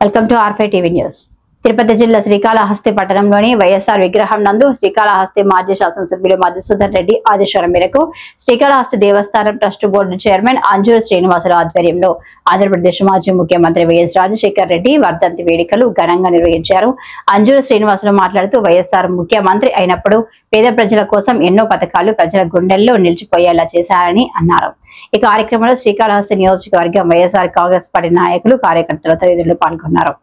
Welcome to R5 TV news. Tirupati జిల్లా శ్రీకాళహస్తి పట్టణంలోని వైఎస్ఆర్ విగ్రహం నందు శ్రీకాళహస్తి మాజీ శాసనసభ్యులు మధుసూదన్ రెడ్డి ఆదేశాల మేరకు శ్రీకాళహస్తి దేవస్థానం trust board chairman Anjuru Srinivasarao ఆధ్వర్యంలో ఆంధ్రప్రదేశ్ మాజీ ముఖ్యమంత్రి వైఎస్ రాజశేఖర్ రెడ్డి వర్ధంతి వేడుకలు ఘనంగా నిర్వహించారు. అంజూరు శ్రీనివాసరావు మాట్లాడుతూ వైఎస్ఆర్ ముఖ్యమంత్రి అయినప్పుడు పేద ప్రజల కోసం ఎన్నో పథకాలు ప్రజల గుండెల్లో నిలిచిపోయేలా చేశారని అన్నారు. ఈ కార్యక్రమంలో శ్రీకాళహస్తి నియోజకవర్గం వైఎస్ఆర్ కాంగ్రెస్ పార్టీ నాయకులు, కార్యకర్తలు తదితరులు పాల్గొన్నారు.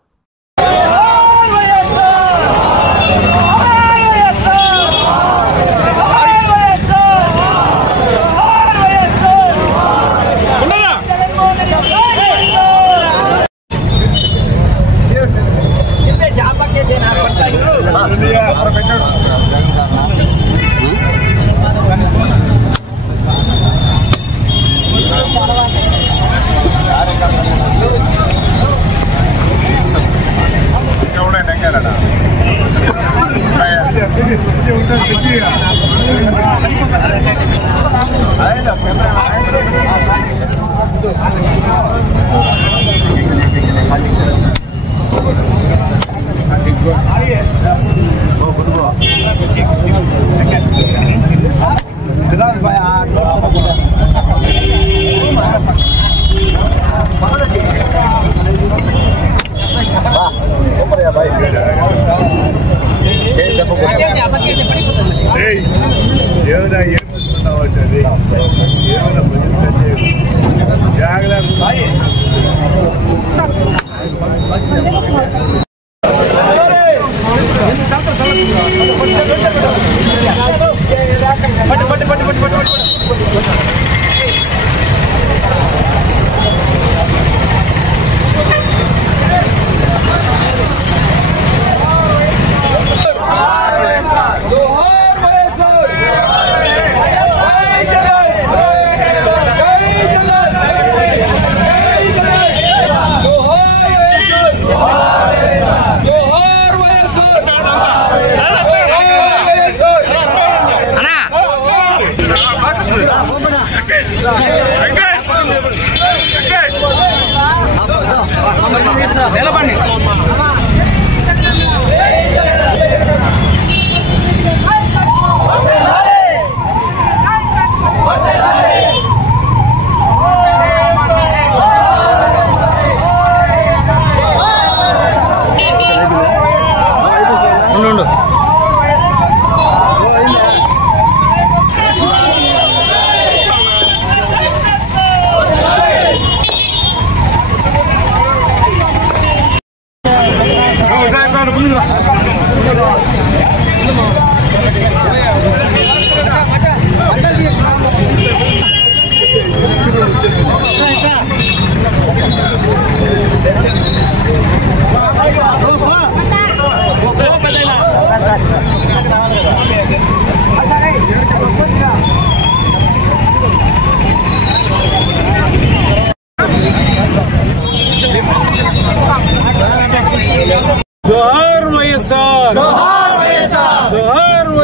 जोहार వైఎస్ఆర్, जोहार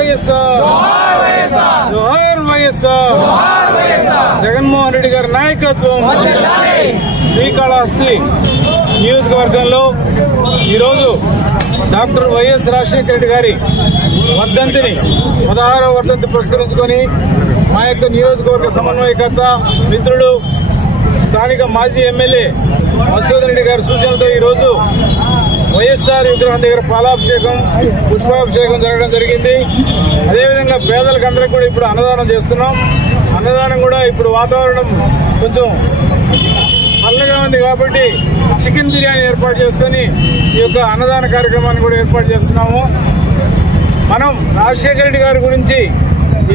వైఎస్ఆర్, जोहार వైఎస్ఆర్. జగన్మోహన్ రెడ్డి గారి నాయకత్వం శ్రీకాళహస్తి నియోజకవర్గంలో ఈరోజు డాక్టర్ వైఎస్ రాజశేఖర రెడ్డి గారి వర్ధంతిని 16వ వర్ధంతి పురస్కరించుకొని మా యొక్క నియోజకవర్గ సమన్వయకర్త మిత్రుడు స్థానిక మాజీ ఎమ్మెల్యే మధుసూదన్ రెడ్డి గారి సూచనలతో ఈరోజు వైఎస్ఆర్ విగ్రహం దగ్గర పాలాభిషేకం, పుష్పాభిషేకం జరగడం జరిగింది. అదేవిధంగా పేదలకు అందరికీ కూడా ఇప్పుడు అన్నదానం చేస్తున్నాం. అన్నదానం కూడా ఇప్పుడు వాతావరణం కొంచెం చల్లగా ఉంది కాబట్టి చికెన్ బిర్యానీ ఏర్పాటు చేసుకుని ఈ యొక్క అన్నదాన కార్యక్రమాన్ని కూడా ఏర్పాటు చేస్తున్నాము. మనం రాజశేఖర రెడ్డి గారి గురించి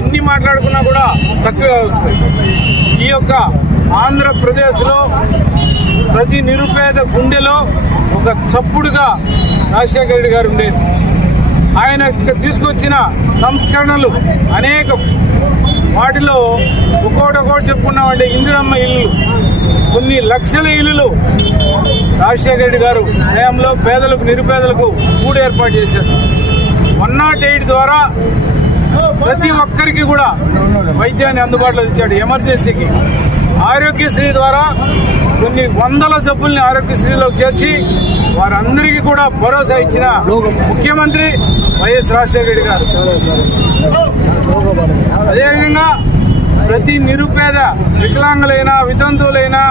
ఎన్ని మాట్లాడుకున్నా కూడా తక్కువే వస్తుంది. ఈ యొక్క ఆంధ్రప్రదేశ్ లో ప్రతి నిరుపేద గుండెలో ఒక చప్పుడుగా రాజశేఖర రెడ్డి గారు ఉండేది. ఆయన తీసుకొచ్చిన సంస్కరణలు అనేక, వాటిలో ఒక్కొక్కటి చెప్పుకున్నామంటే ఇందిరమ్మ ఇల్లు, కొన్ని లక్షల ఇల్లులు రాజశేఖర రెడ్డి గారు హయాంలో పేదలకు, నిరుపేదలకు కూడు ఏర్పాటు చేశారు. 108 ద్వారా ప్రతి ఒక్కరికి కూడా వైద్యాన్ని అందుబాటులో ఇచ్చాడు. ఎమర్జెన్సీకి ఆరోగ్యశ్రీ ద్వారా కొన్ని వందల జబ్బుల్ని ఆరోగ్యశ్రీలోకి చేర్చి వారందరికీ కూడా భరోసా ఇచ్చిన ముఖ్యమంత్రి వైఎస్ రాజశేఖర రెడ్డి గారు. అదేవిధంగా ప్రతి నిరుపేద, వికలాంగులైనా, వితంతువులైనా,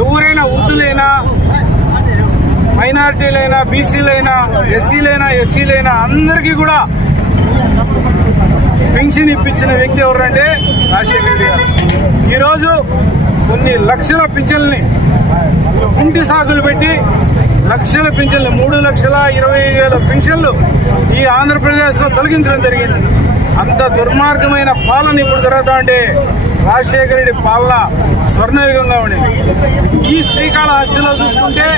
ఎవరైనా, వృద్ధులైనా, మైనారిటీలైనా, బీసీలైనా, ఎస్సీలైనా, ఎస్టీలైనా అందరికీ కూడా పెన్షన్ ఇప్పించిన వ్యక్తి ఎవరంటే రాజశేఖర రెడ్డి గారు. ఈరోజు కొన్ని లక్షల పింఛన్లని ఇంటి సాగులు పెట్టి లక్షల పింఛన్లు 3,20,000 పింఛన్లు ఈ ఆంధ్రప్రదేశ్ లో తొలగించడం జరిగింది. అంత దుర్మార్గమైన పాలన ఇప్పుడు జరుగుతా ఉంటే రాజశేఖర రెడ్డి పాలన స్వర్ణయుగంగా ఉండేది. ఈ శ్రీకాళహస్తిలో చూసుకుంటే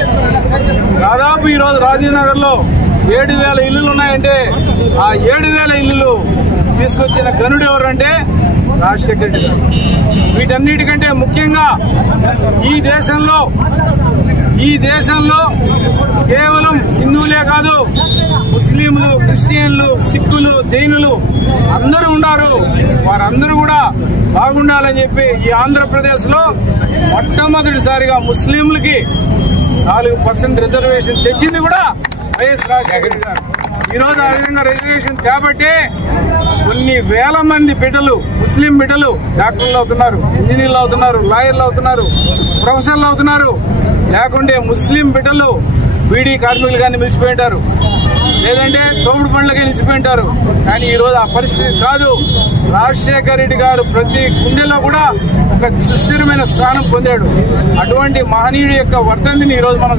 దాదాపు ఈరోజు రాజీవ్ నగర్ లో 7,000 ఇళ్లులు ఉన్నాయంటే ఆ 7,000 ఇళ్లు తీసుకొచ్చిన గనుడు ఎవరంటే రాజశేఖర రెడ్డి గారు. వీటన్నిటికంటే ముఖ్యంగా ఈ దేశంలో కేవలం హిందువులే కాదు, ముస్లింలు, క్రిస్టియన్లు, సిక్కులు, జైనులు అందరూ ఉన్నారు. వారందరూ కూడా బాగుండాలని చెప్పి ఈ ఆంధ్రప్రదేశ్ లో మొట్టమొదటిసారిగా ముస్లింలకి 4% రిజర్వేషన్ తెచ్చింది కూడా వైఎస్ రాజశేఖర రెడ్డి గారు. ఈరోజు ఆ విధంగా రిజర్వేషన్ కాబట్టి కొన్ని వేల మంది బిడ్డలు, ముస్లిం బిడ్డలు డాక్టర్లు అవుతున్నారు, ఇంజనీర్లు అవుతున్నారు, లాయర్లు అవుతున్నారు, ప్రొఫెసర్లు అవుతున్నారు. లేకుంటే ముస్లిం బిడ్డలు బీడీ కార్మికులుగానే నిలిచిపోయింటారు, లేదంటే తోపుడు పనులకే నిలిచిపోయింటారు. కానీ ఈరోజు ఆ పరిస్థితి కాదు. రాజశేఖర రెడ్డి గారు ప్రతి గుండెలో కూడా ఒక సుస్థిరమైన స్థానం పొందాడు. అటువంటి మహనీయుడి యొక్క వర్ధంతిని ఈరోజు మనం